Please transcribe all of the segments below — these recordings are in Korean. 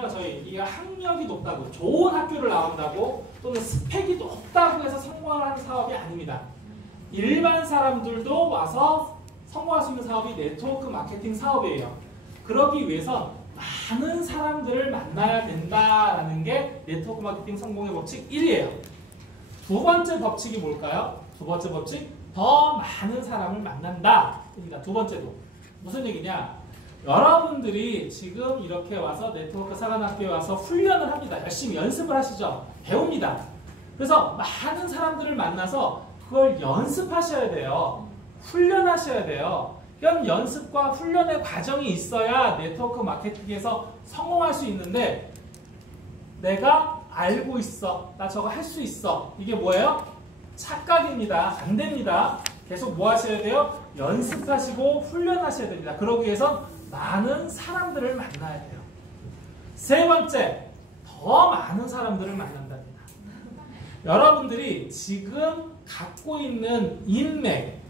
사업은요, 저희 이게 학력이 높다고, 좋은 학교를 나온다고 또는 스펙이 높다고 해서 성공하는 사업이 아닙니다. 일반 사람들도 와서 성공할 수 있는 사업이 네트워크 마케팅 사업이에요. 그러기 위해서 많은 사람들을 만나야 된다라는 게 네트워크 마케팅 성공의 법칙 1이에요. 두 번째 법칙이 뭘까요? 두 번째 법칙, 더 많은 사람을 만난다. 그러니까 두 번째도 무슨 얘기냐? 여러분들이 지금 이렇게 와서 네트워크 사관학교에 와서 훈련을 합니다. 열심히 연습을 하시죠. 배웁니다. 그래서 많은 사람들을 만나서 그걸 연습하셔야 돼요. 훈련하셔야 돼요. 이런 연습과 훈련의 과정이 있어야 네트워크 마케팅에서 성공할 수 있는데, 내가 알고 있어, 나 저거 할 수 있어, 이게 뭐예요? 착각입니다. 안 됩니다. 계속 뭐 하셔야 돼요? 연습하시고 훈련하셔야 됩니다. 그러기 위해선 많은 사람들을 만나야 돼요. 세 번째, 더 많은 사람들을 만난답니다. 여러분들이 지금 갖고 있는 인맥,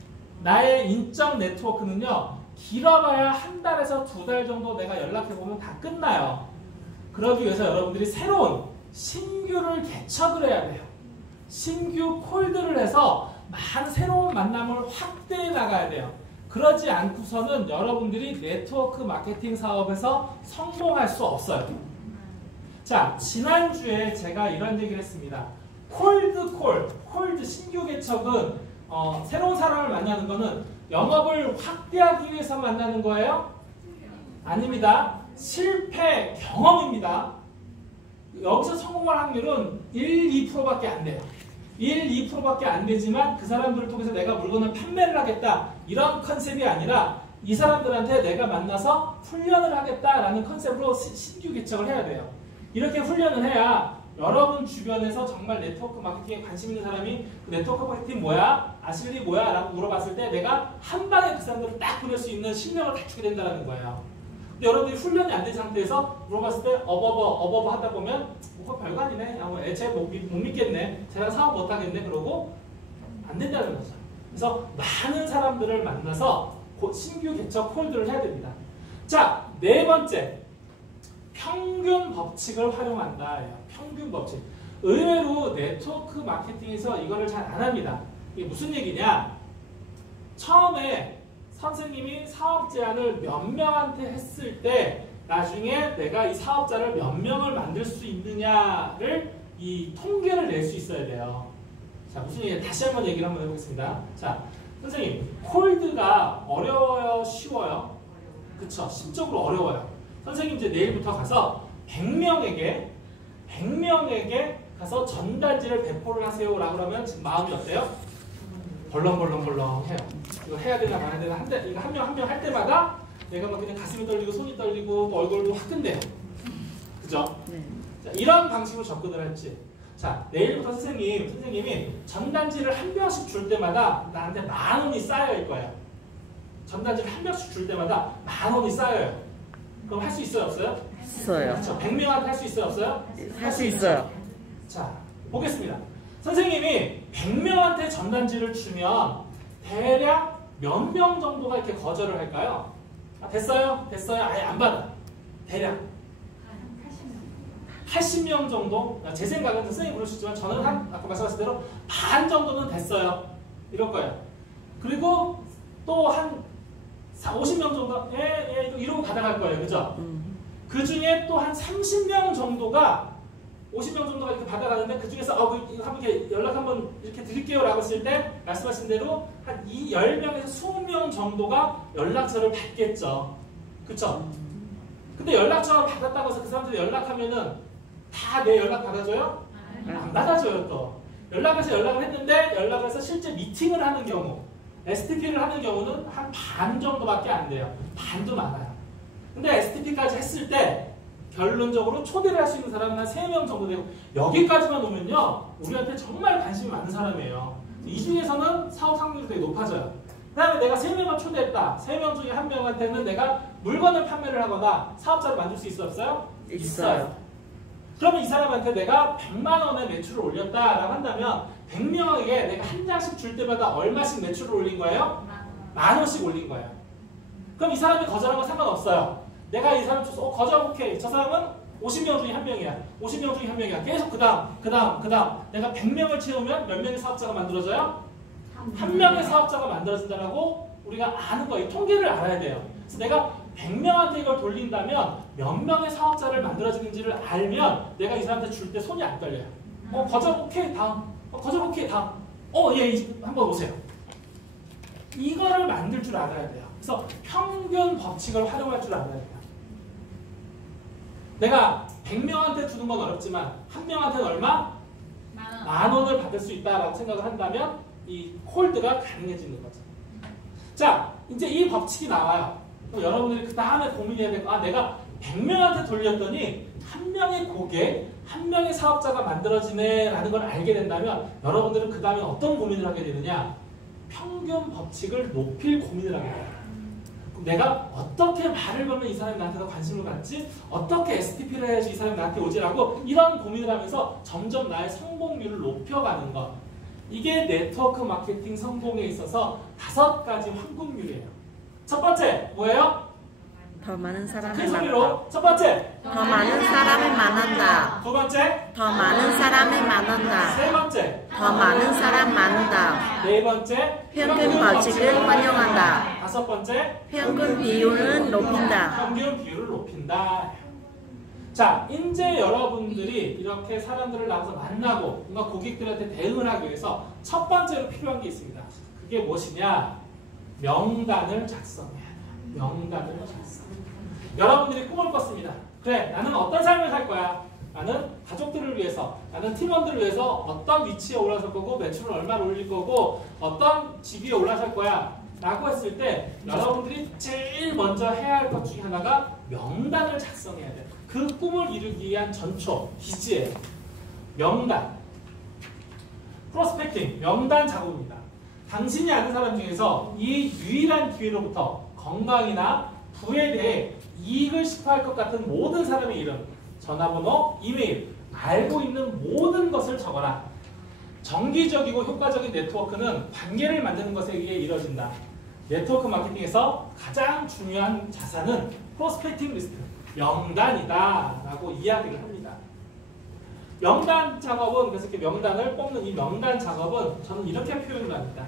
나의 인적 네트워크는요, 길어봐야 한 달에서 두 달 정도 내가 연락해보면 다 끝나요. 그러기 위해서 여러분들이 새로운 신규를 개척을 해야 돼요. 신규 콜드를 해서 많은 새로운 만남을 확대해 나가야 돼요. 그러지 않고서는 여러분들이 네트워크 마케팅 사업에서 성공할 수 없어요. 자, 지난주에 제가 이런 얘기를 했습니다. 콜드 신규 개척은 새로운 사람을 만나는 거는 영업을 확대하기 위해서 만나는 거예요? 아닙니다. 실패 경험입니다. 여기서 성공할 확률은 1, 2%밖에 안 돼요. 1, 2%밖에 안 되지만 그 사람들을 통해서 내가 물건을 판매를 하겠다, 이런 컨셉이 아니라 이 사람들한테 내가 만나서 훈련을 하겠다라는 컨셉으로 신규 개척을 해야 돼요. 이렇게 훈련을 해야 여러분 주변에서 정말 네트워크 마케팅에 관심 있는 사람이 그 네트워크 마케팅 뭐야? 아실리 뭐야? 라고 물어봤을 때 내가 한 방에 그 사람들을 딱 보낼 수 있는 실력을 갖추게 된다는 거예요. 근데 여러분들이 훈련이 안 된 상태에서 물어봤을 때 어버버 하다 보면 뭐 별거 아니네, 쟤 못 믿겠네, 쟤랑 사업 못 하겠네, 그러고 안 된다는 거죠. 그래서 많은 사람들을 만나서 신규 개척 콜드를 해야 됩니다. 자, 네 번째, 평균 법칙을 활용한다. 평균 법칙. 의외로 네트워크 마케팅에서 이거를 잘 안 합니다. 이게 무슨 얘기냐? 처음에 선생님이 사업 제안을 몇 명한테 했을 때 나중에 내가 이 사업자를 몇 명을 만들 수 있느냐를 이 통계를 낼 수 있어야 돼요. 자, 무슨 얘기냐? 다시 한번 얘기를 한번 해보겠습니다. 자, 선생님, 콜드가 어려워요? 쉬워요? 그쵸? 심적으로 어려워요. 선생님 이제 내일부터 가서 100명에게 가서 전단지를 배포를 하세요 라고 하면 지금 마음이 어때요? 벌렁벌렁 해요. 이거 해야 되나 말아야 되나, 이거 한 명 할 때마다 내가 막 그냥 가슴이 떨리고 손이 떨리고 또 얼굴도 화끈대요. 그죠? 네. 자, 이런 방식으로 접근을 할지. 자, 내일부터 선생님이 전단지를 한 명씩 줄 때마다 나한테 10,000원이 쌓여일 거예요. 전단지를 한 명씩 줄 때마다 10,000원이 쌓여요. 그럼 할 수 있어요, 없어요? 있어요. 그렇죠. 100명한테 할 수 있어요, 없어요? 할 수 있어요. 자, 보겠습니다. 선생님이 100명한테 전단지를 주면 대략 몇 명 정도가 이렇게 거절을 할까요? 아, 됐어요? 아예 안 받아. 대략 80명 정도? 제 생각은 선생님 그럴 수 있지만 저는 아까 말씀하신 대로 반 정도는 됐어요. 이럴 거예요. 그리고 또 한 50명 정도 이러고 받아갈 거예요. 그죠? 그 중에 또 한 30명 정도가 50명 정도가 이렇게 받아가는데 그 중에서 이거 한번 이렇게 연락 한번 이렇게 드릴게요 라고 했을 때 말씀하신 대로 한 10명에서 20명 정도가 연락처를 받겠죠. 그쵸? 근데 연락처를 받았다고 해서 그 사람들이 연락하면은 다 내 연락 받아줘요? 안 받아줘요. 또 연락을 했는데 연락해서 실제 미팅을 하는 경우, STP를 하는 경우는 한 반 정도밖에 안 돼요. 반도 많아요. 근데 STP까지 했을 때 결론적으로 초대를 할 수 있는 사람은 한 3명 정도 되고, 여기까지만 오면요 우리한테 정말 관심이 많은 사람이에요. 이 중에서는 사업 확률이 되게 높아져요. 그 다음에 내가 3명을 초대했다. 3명 중에 1명한테는 내가 물건을 판매를 하거나 사업자를 만들 수 있어요, 없어요? 있어요. 그러면 이 사람한테 내가 100만 원의 매출을 올렸다라고 한다면 100명에게 내가 한 장씩 줄 때마다 얼마씩 매출을 올린 거예요? 10,000원씩 올린 거예요. 그럼 이 사람이 거절한 건 상관없어요. 내가 이 사람 줘서 거절 오케이. 저 사람은 50명 중에 1명이야. 50명 중에 1명이야. 계속 그 다음. 내가 100명을 채우면 몇 명의 사업자가 만들어져요? 1명의 사업자가 만들어진다라고 우리가 아는 거예요. 통계를 알아야 돼요. 그래서 내가 100명한테 이걸 돌린다면 몇 명의 사업자를 만들어지는지를 알면 내가 이 사람한테 줄 때 손이 안 떨려요. 거절 오케이 다음. 거절 오케이 다음. 예, 한번 오세요. 이거를 만들 줄 알아야 돼요. 그래서 평균 법칙을 활용할 줄 알아야 돼요. 내가 100명한테 주는 건 어렵지만 한 명한테는 얼마? 10,000원을 받을 수 있다라고 생각을 한다면 이 홀드가 가능해지는 거죠. 자, 이제 이 법칙이 나와요. 그럼 여러분들이 그 다음에 고민해야 될 거, 내가 100명한테 돌렸더니 한 명의 고객, 한 명의 사업자가 만들어지네 라는 걸 알게 된다면 여러분들은 그 다음에 어떤 고민을 하게 되느냐? 평균 법칙을 높일 고민을 하게 돼요. 내가 어떻게 말을 걸면 이 사람이 나한테 더 관심을 갖지? 어떻게 STP를 해야지 이 사람이 나한테 오지라고 이런 고민을 하면서 점점 나의 성공률을 높여가는 것. 이게 네트워크 마케팅 성공에 있어서 5가지 황금률이에요. 첫 번째 뭐예요? 더 많은 사람을 큰 소리로. 만난다. 첫 번째. 더 많은 사람을 만난다. 두 번째. 더 많은 사람을 만난다. 세 번째. 더 많은 사람 만난다. 네 번째. 평균 법칙을 활용한다. 다섯 번째. 평균 비율을 높인다. 평균 비율을 높인다. 자, 이제 여러분들이 이렇게 사람들을 나가서 만나고 뭔가 고객들한테 대응을 하기 위해서 첫 번째로 필요한 게 있습니다. 그게 무엇이냐? 명단을 작성해야 돼요. 명단을 작성. 여러분들이 꿈을 꿨습니다. 그래, 나는 어떤 삶을 살 거야? 나는 가족들을 위해서, 나는 팀원들을 위해서 어떤 위치에 올라설 거고 매출을 얼마나 올릴 거고 어떤 직위에 올라설 거야 라고 했을 때 여러분들이 제일 먼저 해야 할 것 중에 하나가 명단을 작성해야 돼요. 그 꿈을 이루기 위한 전초, 기지예요. 명단. 프로스펙팅, 명단 작업입니다. 당신이 아는 사람 중에서 이 유일한 기회로부터 건강이나 부에 대해 이익을 싶어할 것 같은 모든 사람의 이름, 전화번호, 이메일, 알고 있는 모든 것을 적어라. 정기적이고 효과적인 네트워크는 관계를 만드는 것에 의해 이루어진다. 네트워크 마케팅에서 가장 중요한 자산은 프로스펙팅 리스트, 명단이다 라고 이야기를 합니다. 명단 작업은, 그래서 이렇게 명단을 뽑는 이 명단 작업은 저는 이렇게 표현을 합니다.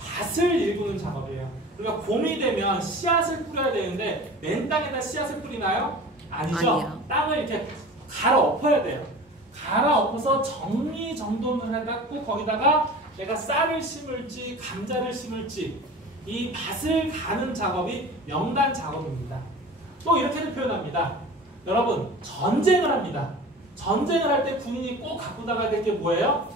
밭을 일구는 작업이에요. 우리가 봄이 되면 씨앗을 뿌려야 되는데 맨 땅에다 씨앗을 뿌리나요? 아니죠. 아니요. 땅을 이렇게 갈아엎어야 돼요. 갈아엎어서 정리정돈을 해갖고 거기다가 내가 쌀을 심을지 감자를 심을지 이 밭을 가는 작업이 명단 작업입니다. 또 이렇게도 표현합니다. 여러분, 전쟁을 합니다. 전쟁을 할 때 군인이 꼭 갖고 나가야 될 게 뭐예요?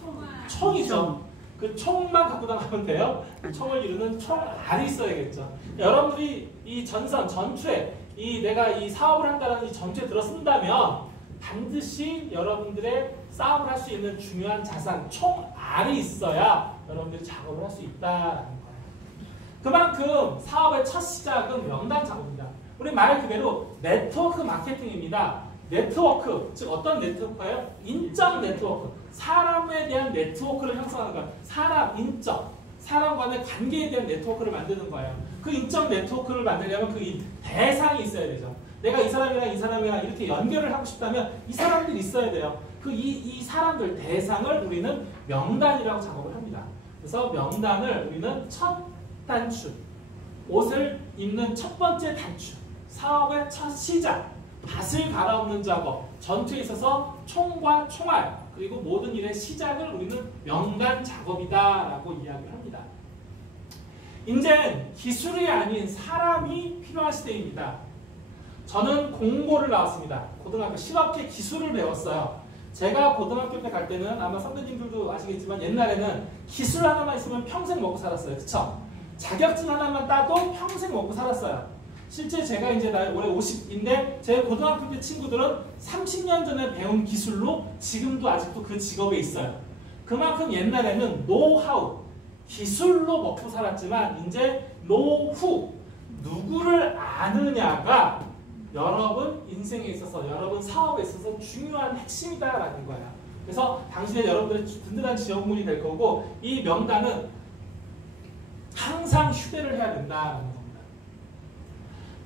총이죠. 그 총만 갖고 나가면 돼요. 그 총을 이루는 총알이 있어야겠죠. 여러분들이 이 전선, 전투에 내가 이 사업을 한다는 이 전투에 들어선다면 반드시 여러분들의 싸움을 할 수 있는 중요한 자산, 총알이 있어야 여러분들이 작업을 할 수 있다는 거예요. 그만큼 사업의 첫 시작은 명단 작업입니다. 우리 말 그대로 네트워크 마케팅입니다. 네트워크, 즉 어떤 네트워크예요? 인적 네트워크. 사람에 대한 네트워크를 형성하는 거예요. 사람, 인적. 사람 간의 관계에 대한 네트워크를 만드는 거예요. 그 인적 네트워크를 만들려면 그 대상이 있어야 되죠. 내가 이 사람이랑 이렇게 연결을 하고 싶다면 이 사람들이 있어야 돼요. 이 사람들, 대상을 우리는 명단이라고 작업을 합니다. 그래서 명단을 우리는 첫 단추, 옷을 입는 첫 번째 단추, 사업의 첫 시작, 밭을 갈아엎는 작업, 전투에 있어서 총과 총알, 그리고 모든 일의 시작을 우리는 명단 작업이다라고 이야기를 합니다. 이제 기술이 아닌 사람이 필요한 시대입니다. 저는 공고를 나왔습니다. 고등학교 실업계 기술을 배웠어요. 제가 고등학교 때 갈 때는 아마 선배님들도 아시겠지만 옛날에는 기술 하나만 있으면 평생 먹고 살았어요. 그쵸? 자격증 하나만 따도 평생 먹고 살았어요. 실제 제가 이제 나이 올해 50인데 제 고등학교 때 친구들은 30년 전에 배운 기술로 지금도 아직도 그 직업에 있어요. 그만큼 옛날에는 노하우, 기술로 먹고 살았지만 이제 노후, 누구를 아느냐가 여러분 인생에 있어서, 여러분 사업에 있어서 중요한 핵심이다라는 거예요. 그래서 당신의 여러분들의 든든한 지원군이 될 거고 이 명단은 항상 휴대를 해야 된다는 겁니다.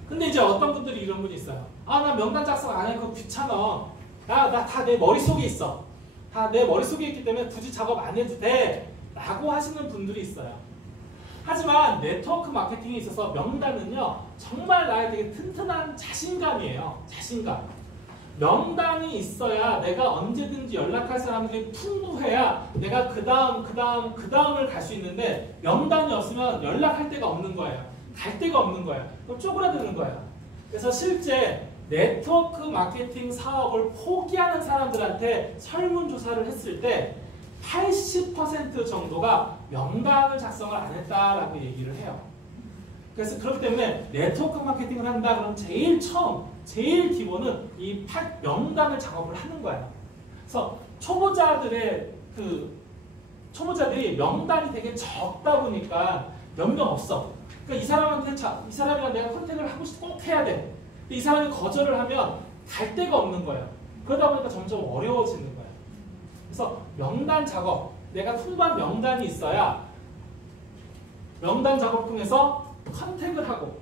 근데 이제 어떤 분들이 이런 분이 있어요. 아, 나 명단 작성 안 해. 그거 귀찮아. 나 다 내 머릿속에 있어. 다 내 머릿속에 있기 때문에 굳이 작업 안 해도 돼. 라고 하시는 분들이 있어요. 하지만 네트워크 마케팅에 있어서 명단은요, 정말 나의 되게 튼튼한 자신감이에요. 자신감. 명단이 있어야 내가 언제든지 연락할 사람들이 풍부해야 내가 그 다음을 갈 수 있는데, 명단이 없으면 연락할 데가 없는 거예요. 갈 데가 없는 거예요. 그럼 쪼그라드는 거예요. 그래서 실제 네트워크 마케팅 사업을 포기하는 사람들한테 설문조사를 했을 때 80% 정도가 명단을 작성을 안 했다라고 얘기를 해요. 그래서 그렇기 때문에 네트워크 마케팅을 한다 그러면 제일 기본은 이 명단을 작업을 하는 거예요. 그래서 초보자들이 명단이 되게 적다 보니까 몇 명 없어. 그러니까 이 사람이랑 내가 컨택을 하고 싶어 꼭 해야 돼. 근데 이 사람이 거절을 하면 갈 데가 없는 거예요. 그러다 보니까 점점 어려워지는 거예요. 그래서 명단 작업, 내가 풍부한 명단이 있어야 명단 작업 통해서 컨택을 하고